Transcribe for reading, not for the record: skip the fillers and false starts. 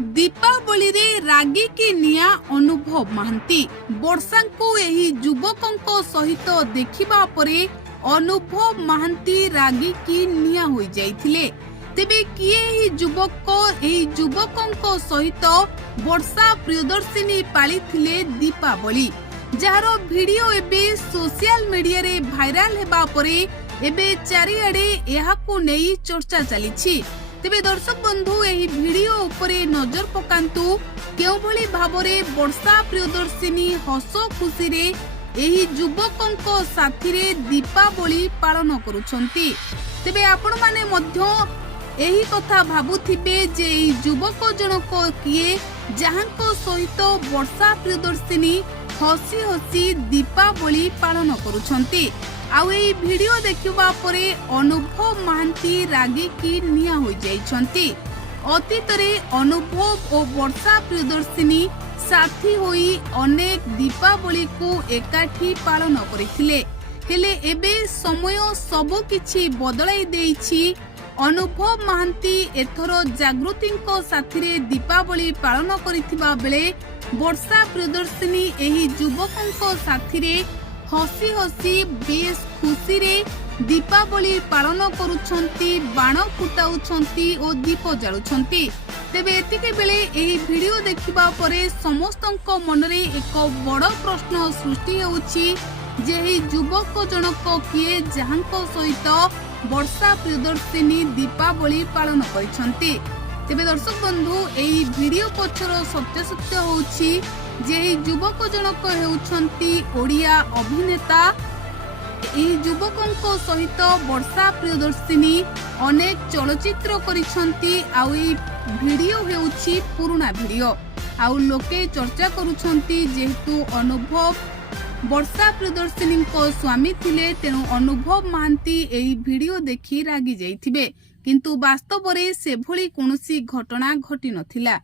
दीपावली रे रागी की निया अनुभव महांती वर्षा को एही युवकों सहित देखिबा परे अनुभव महांती रागी की निया होई जाइथिले। तेबे किए एही युवकों सहित वर्षा प्रियदर्शिनी पालिथिले दीपावली, जार वीडियो एबे सोशल मीडिया रे भाइराल हेबा परे एबे चारिआडे एहाकु नेई चर्चा चलीछि। तेबे दर्शक बंधु एही वीडियो उपरे नजर पकांतु केउ भली भाबरे वर्षा प्रियदर्शिनी हसो खुशी रे एही युवकों साथी रे दीपावली पालन करुछंती। तेबे आपण माने मध्य एही कथा भाबुथिबे जे एही युवक जनक किए जहांको सहित वर्षा प्रियदर्शिनी हसी हसी दीपावली पालन करुछंती। आउ एही वीडियो देखिबा परे अनुभव महांती रागी की निया होई जाइछंती। अतीत रे अनुभव और वर्षा प्रियदर्शिनी साथी होई अनेक दीपावली को एकाठी पालन करिथिले, हेले एबे समय सब किछि बदलाई देइछि। अनुभव महांती एथरो जागृतिंको साथीरे दीपावली पालन करिथिबा बेले वर्षा प्रियदर्शिनी एही युवकों साथीरे हसी हसी बेस खुशी रे दीपावली पालन करुछंती, बाण फुटाउछंती और दीप जालुछंती। तेबे एतिके बेले एही वीडियो देखिबा परे समस्तंको मनरे एक बड़ प्रश्न सृष्टि होउछि जे एही युवक जनक किए जहांको सहित वर्षा प्रियदर्शिनी दीपावली पालन करिछंती। तेबे दर्शक बंधु एही वीडियो पछर सत्य होउछि जे युवक जनक हेउछंती ओडिया अभिनेता। एही युवकों सहित वर्षा प्रियदर्शिनी अनेक चलचित्र करिछंती। आउ एही वीडियो हेउछि पुराना वीडियो। आउ लोके चर्चा करुछंती जेहेतु अनुभव वर्षा प्रियदर्शिनी को स्वामी थिले, तेणु अनुभव महांती एही वीडियो देखि रागी जाइथिबे, किंतु वास्तव रे से भली कोनोसी घटना घटी नथिला।